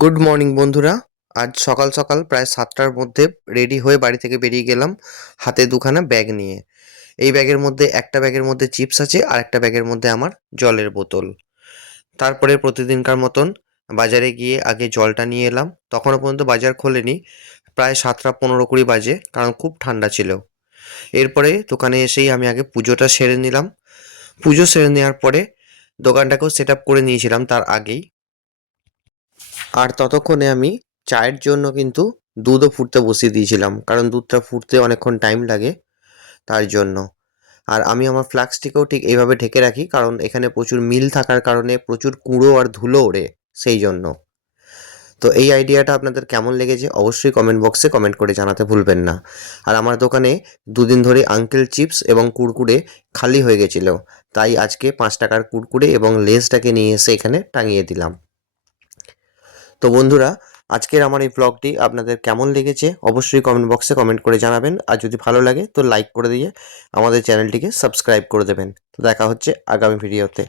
Good morning বন্ধুরা। আজ সকাল সকাল প্রায় সাতটার মধ্যে রেডি হয়ে বাড়ি থেকে বেরিয়ে গেলাম হাতে দুখানা ব্যাগ নিয়ে। এই ব্যাগের মধ্যে একটা ব্যাগের মধ্যে চিপস আছে, আর একটা ব্যাগের মধ্যে আমার জলের বোতল। তারপরে প্রতিদিনকার মতন বাজারে গিয়ে আগে জলটা নিয়ে এলাম। তখনও পর্যন্ত বাজার খোলেনি, প্রায় সাতটা পনেরো কুড়ি বাজে, কারণ খুব ঠান্ডা ছিল। এরপরে দোকানে এসেই আমি আগে পুজোটা সেরে নিলাম। পুজো সেরে নেওয়ার পরে দোকানটাকেও সেট আপ করে নিয়েছিলাম তার আগেই। আর ততক্ষণে আমি চায়ের জন্য কিন্তু দুধও ফুটতে বসিয়ে দিয়েছিলাম, কারণ দুধটা ফুটতে অনেকক্ষণ টাইম লাগে তার জন্য। আর আমি আমার ফ্লাক্সটিকেও ঠিক এইভাবে ঢেকে রাখি, কারণ এখানে প্রচুর মিল থাকার কারণে প্রচুর কুঁড়ো আর ধুলো ওড়ে সেই জন্য। তো এই আইডিয়াটা আপনাদের কেমন লেগেছে অবশ্যই কমেন্ট বক্সে কমেন্ট করে জানাতে ভুলবেন না। আর আমার দোকানে দুদিন ধরে আঙ্কেল চিপস এবং কুড়কুড়ে খালি হয়ে গেছিল, তাই আজকে পাঁচ টাকার কুড়কুড়ে এবং লেসটাকে নিয়ে এসে এখানে টাঙিয়ে দিলাম। তো বন্ধুরা, আজকের আমার এই ব্লগটি আপনাদের কেমন লেগেছে অবশ্যই কমেন্ট বক্সে কমেন্ট করে জানাবেন। আর যদি ভালো লাগে, তো লাইক করে দিয়ে আমাদের চ্যানেলটিকে সাবস্ক্রাইব করে দেবেন। তো দেখা হচ্ছে আগামী ভিডিওতে